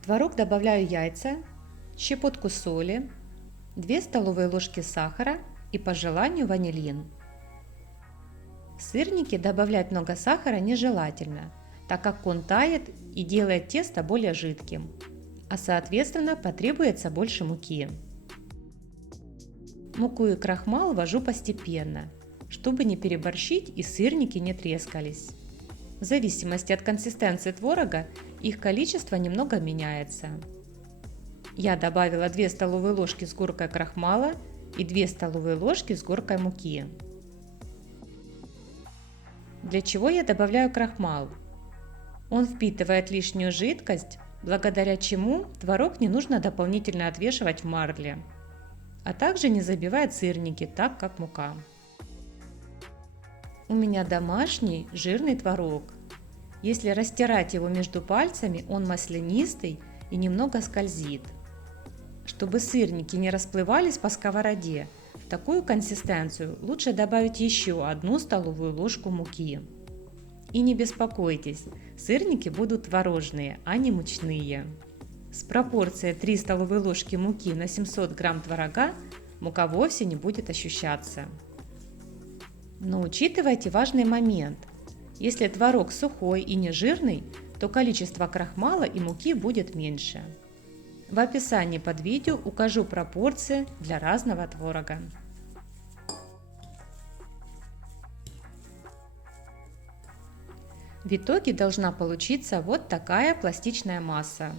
В творог добавляю яйца, щепотку соли, 2 столовые ложки сахара и по желанию ванилин. В сырники добавлять много сахара нежелательно, так как он тает и делает тесто более жидким, а соответственно потребуется больше муки. Муку и крахмал ввожу постепенно, чтобы не переборщить и сырники не трескались. В зависимости от консистенции творога их количество немного меняется. Я добавила 2 столовые ложки с горкой крахмала и 2 столовые ложки с горкой муки. Для чего я добавляю крахмал? Он впитывает лишнюю жидкость, благодаря чему творог не нужно дополнительно отвешивать в марле, а также не забивает сырники так, как мука. У меня домашний жирный творог. Если растирать его между пальцами, он маслянистый и немного скользит. Чтобы сырники не расплывались по сковороде, в такую консистенцию лучше добавить еще 1 столовую ложку муки. И не беспокойтесь, сырники будут творожные, а не мучные. С пропорцией 3 столовые ложки муки на 700 грамм творога мука вовсе не будет ощущаться. Но учитывайте важный момент. Если творог сухой и не жирный, то количество крахмала и муки будет меньше. В описании под видео укажу пропорции для разного творога. В итоге должна получиться вот такая пластичная масса.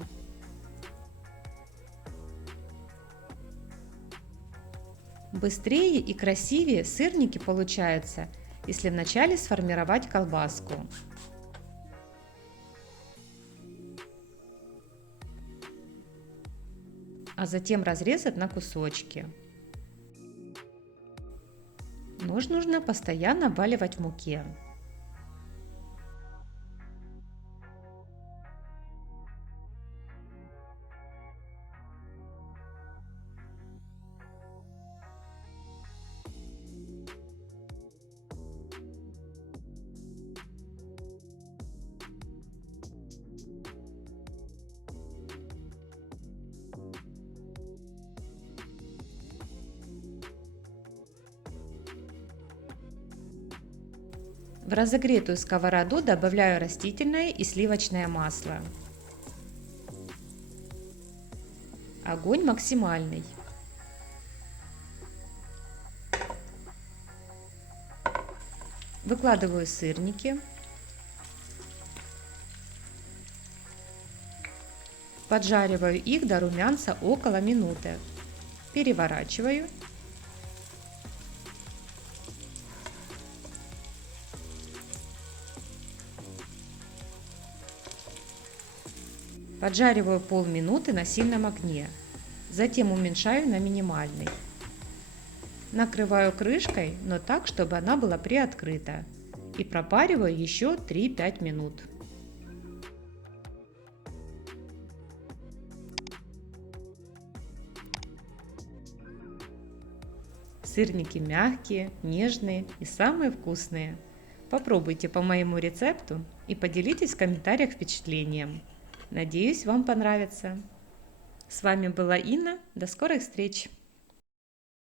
Быстрее и красивее сырники получаются, если вначале сформировать колбаску. А затем разрезать на кусочки. Нож нужно постоянно обваливать в муке. В разогретую сковороду добавляю растительное и сливочное масло. Огонь максимальный. Выкладываю сырники. Поджариваю их до румянца около минуты. Переворачиваю. Поджариваю полминуты на сильном огне, затем уменьшаю на минимальный. Накрываю крышкой, но так, чтобы она была приоткрыта, и пропариваю еще 3-5 минут. Сырники мягкие, нежные и самые вкусные. Попробуйте по моему рецепту и поделитесь в комментариях впечатлением. Надеюсь, вам понравится. С вами была Инна. До скорых встреч!